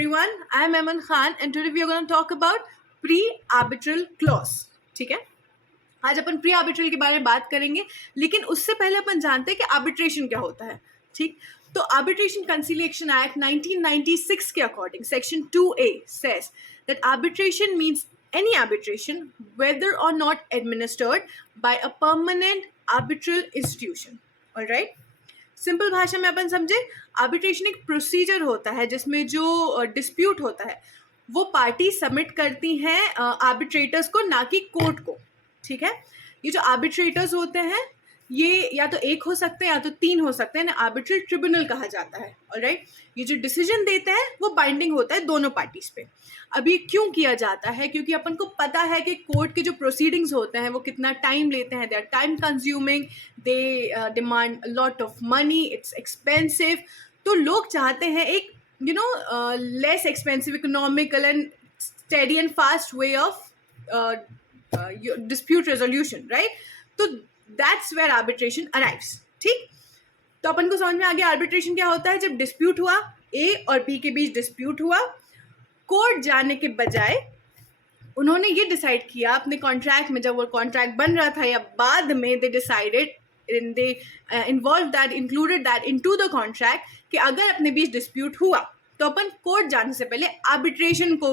everyone, I am Aman Khan and today we are going to talk about pre-arbitral clause. ठीक है, आज अपन pre arbitral के बारे में बात करेंगे, लेकिन उससे पहले अपन जानते हैं कि आर्बिट्रेशन क्या होता है. ठीक, तो आर्बिट्रेशन कंसिलिएशन एक्ट 1996 के according section 2A says that arbitration means any arbitration whether or not administered by a permanent arbitral institution. All right, simple भाषा में अपन समझे, आर्बिट्रेशन एक प्रोसीजर होता है जिसमें जो डिस्प्यूट होता है वो पार्टी सबमिट करती हैं आर्बिट्रेटर्स को, ना कि कोर्ट को. ठीक है, ये जो आर्बिट्रेटर्स होते हैं ये या तो एक हो सकते हैं या तो तीन हो सकते हैं ना, आर्बिट्रल ट्रिब्यूनल कहा जाता है. ऑलराइट, ये जो डिसीजन देते हैं वो बाइंडिंग होता है दोनों पार्टीज पे. अब ये क्यों किया जाता है? क्योंकि अपन को पता है कि कोर्ट के जो प्रोसीडिंग्स होते हैं वो कितना टाइम लेते हैं. They are time consuming, they demand lot of money, it's expensive. तो लोग चाहते हैं एक less expensive, economical and steady and fast way of dispute resolution, right? तो that's where arbitration arrives. ठीक, तो अपन को समझ में आ गया आर्बिट्रेशन क्या होता है. जब डिस्प्यूट हुआ, ए और बी के बीच डिस्प्यूट हुआ, कोर्ट जाने के बजाय उन्होंने ये डिसाइड किया अपने कॉन्ट्रैक्ट में, जब वो कॉन्ट्रैक्ट बन रहा था या बाद में, they decided and they included that into the contract कि अगर अपने बीच डिस्प्यूट हुआ तो अपन कोर्ट जाने से पहले आर्बिट्रेशन को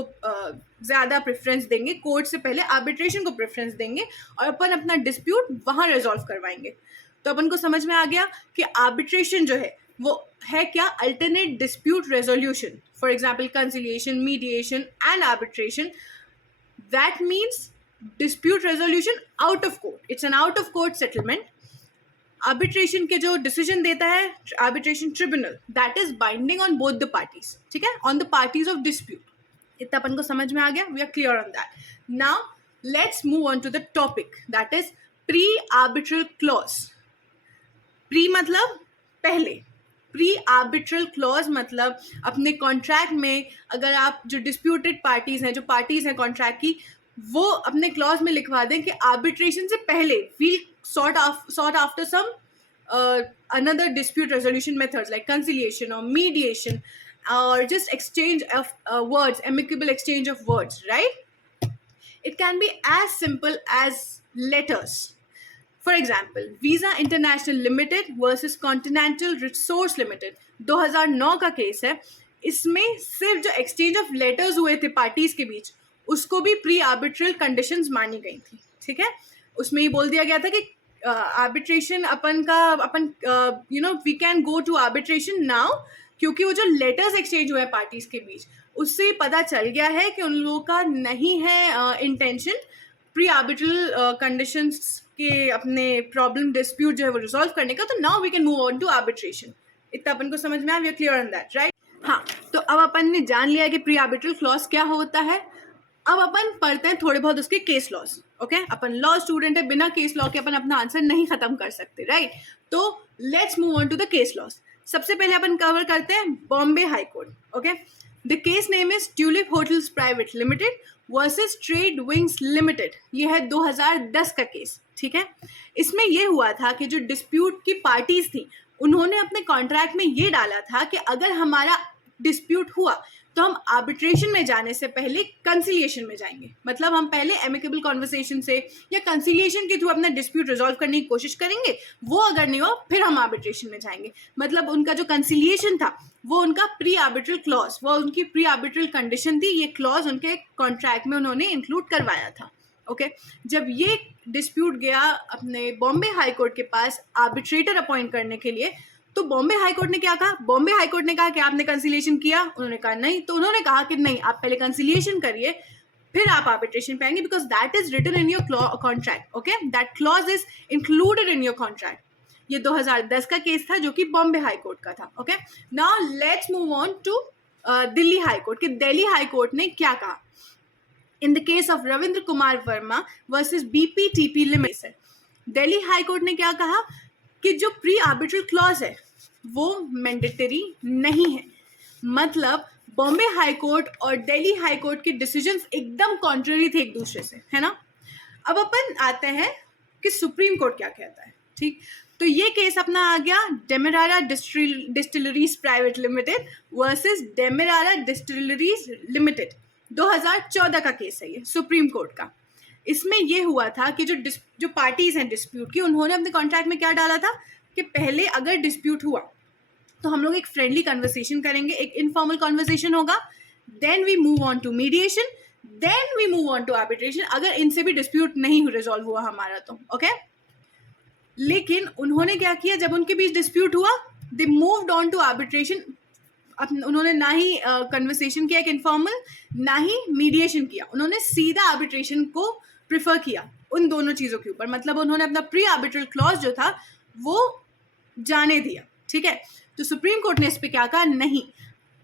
ज़्यादा प्रेफरेंस देंगे, कोर्ट से पहले आर्बिट्रेशन को प्रेफरेंस देंगे और अपन अपना डिस्प्यूट वहाँ रिजॉल्व करवाएंगे. तो अपन को समझ में आ गया कि आर्बिट्रेशन जो है वो है क्या, alternate dispute resolution. For example conciliation, mediation and arbitration. That means dispute resolution out of court. It's an out of court settlement. Arbitration के जो डिसीजन देता है arbitration tribunal, that is binding on both the parties. ठीक है, on the parties of dispute. इतना अपन को समझ में आ गया. We are clear on that. Now let's move on to the topic, that is pre arbitral clause. Pre मतलब पहले, प्री आर्बिट्रल क्लॉज मतलब अपने कॉन्ट्रैक्ट में अगर आप जो डिस्प्यूटेड पार्टीज हैं, जो पार्टीज हैं कॉन्ट्रैक्ट की, वो अपने क्लॉज में लिखवा दें कि आर्बिट्रेशन से पहले we'll sought after some another dispute resolution methods like conciliation or mediation or just exchange of words, amicable exchange of words, right? It can be as simple as letters. For example, Visa International Limited versus Continental Resource Limited 2009 का case है. इसमें सिर्फ जो exchange of letters हुए थे parties के बीच, उसको भी प्री आर्बिट्रल कंडीशंस मानी गई थी. ठीक है, उसमें ये बोल दिया गया था कि arbitration we can go to arbitration now, क्योंकि वो जो लेटर्स एक्सचेंज हुए हैं पार्टीज के बीच, उससे पता चल गया है कि उन लोगों का नहीं है इंटेंशन प्री आर्बिट्रल कंडीशंस के अपने प्रॉब्लम डिस्प्यूट जो है वो रिजॉल्व करने का. तो now we can move on to arbitration. इतना अपन को समझ में आया. We are clear on that, right? हाँ, तो अब अपन ने जान लिया कि प्री आर्बिट्रल क्लॉज क्या होता है. अब अपन पढ़ते हैं थोड़े बहुत उसके केस लॉज. ओके, अपन लॉ स्टूडेंट है, बिना केस लॉ के अपन अपना आंसर नहीं खत्म कर सकते, राइट? तो let's move on to the case laws. सबसे पहले अपन कवर करते हैं Bombay high court. Okay, the case name is Tulip Hotels Private Limited versus Trade Wings Limited. ये है 2010 का केस. ठीक है, इसमें ये हुआ था कि जो डिस्प्यूट की पार्टीज थी उन्होंने अपने कॉन्ट्रैक्ट में ये डाला था कि अगर हमारा डिस्प्यूट हुआ तो हम आर्बिट्रेशन में जाने से पहले कंसिलिएशन में जाएंगे. मतलब हम पहले एमिकेबल कॉन्वर्सेशन से या कंसिलिएशन के थ्रू अपना डिस्प्यूट रिजॉल्व करने की कोशिश करेंगे. वो अगर नहीं हो फिर हम आर्बिट्रेशन में जाएंगे. मतलब उनका जो कंसिलिएशन था वो उनका प्री आर्बिट्रल क्लॉज, वो उनकी प्री आर्बिट्रल कंडीशन थी. ये क्लॉज उनके कॉन्ट्रैक्ट में उन्होंने इंक्लूड करवाया था. ओके, जब ये डिस्प्यूट गया अपने बॉम्बे हाई कोर्ट के पास आर्बिट्रेटर अपॉइंट करने के लिए, तो बॉम्बे हाई कोर्ट ने क्या कहा? बॉम्बे हाई कोर्ट ने कहा कि आपने कंसिलिएशन किया. उन्होंने कहा नहीं. तो उन्होंने कहा कि नहीं, आप पहले कंसिलिएशन करिए फिर आप आर्बिट्रेशन पे आएंगे, because that is written in your contract. Okay, that clause is included in your contract. ये 2010 का केस था जो कि बॉम्बे हाई कोर्ट का था. Okay, now let's move on to Delhi high court. कि दिल्ली हाई कोर्ट ने क्या कहा in the case of Ravindra Kumar Verma versus BPTP limited. Delhi high court ने क्या कहा कि जो प्री आर्बिट्रल क्लॉज है वो मैंडेटरी नहीं है. मतलब बॉम्बे हाई कोर्ट और दिल्ली हाई कोर्ट के डिसीजंस एकदम कॉन्ट्ररी थे एक दूसरे से, है ना. अब अपन आते हैं कि सुप्रीम कोर्ट क्या कहता है. ठीक, तो ये केस अपना आ गया demerara distilleries private Limited versus demerara distilleries limited. 2014 का केस है ये, सुप्रीम कोर्ट का। इसमें ये हुआ था कि जो पार्टीज हैं डिस्प्यूट की, उन्होंने अपने कॉन्ट्रैक्ट में क्या डाला था कि पहले अगर डिस्प्यूट हुआ तो हम लोग एक फ्रेंडली कन्वर्सेशन करेंगे, एक इनफॉर्मल कन्वर्सेशन होगा, then we move on to mediation, then we move on to arbitration, अगर इनसे भी डिस्प्यूट नहीं रिजॉल्व हुआ हमारा तो ओके। लेकिन उन्होंने क्या किया, जब उनके बीच डिस्प्यूट हुआ, they moved on to arbitration. उन्होंने ना ही कन्वर्सेशन किया एक इनफॉर्मल, ना ही मीडिएशन किया, उन्होंने सीधा आर्बिट्रेशन को प्रिफर किया उन दोनों चीज़ों के ऊपर। मतलब उन्होंने अपना प्री आर्बिट्रल क्लॉज जो था वो जाने दिया, ठीक है। तो सुप्रीम कोर्ट ने इस पर क्या कहा, नहीं,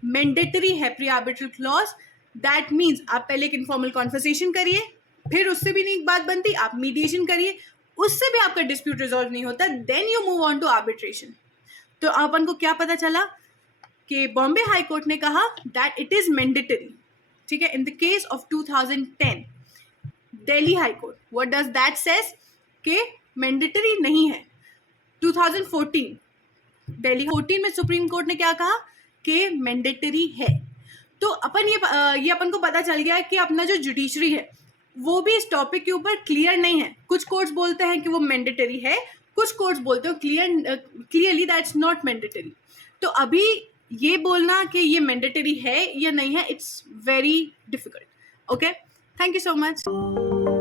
मैंडेटरी है pre arbitral clause. That means आप पहले एक इनफॉर्मल कॉन्वर्सेशन करिए, फिर उससे भी नहीं बात बनती आप मीडिएशन करिए, उससे भी आपका डिस्प्यूट रिजॉल्व नहीं होता, then you move on to arbitration. तो अपन को क्या पता चला कि बॉम्बे हाई कोर्ट ने कहा दैट इट इज मैंडेटरी, ठीक है। इन the case of 2010 Delhi high court, what does that says कि मैंडेटरी नहीं है। 2014 दिल्ली 14 में सुप्रीम कोर्ट ने क्या कहा कि मैंडेटरी है। तो अपन ये अपन को पता चल गया है कि अपना जो जुडिशरी है वो भी इस टॉपिक के ऊपर क्लियर नहीं है। कुछ कोर्ट्स बोलते हैं कि वो मैंडेटरी है, कुछ कोर्ट्स बोलते हो क्लियरली दैट्स नॉट मैंडेटरी। तो अभी ये बोलना कि ये मैंडेटरी है या नहीं है, it's very difficult. Okay, thank you so much.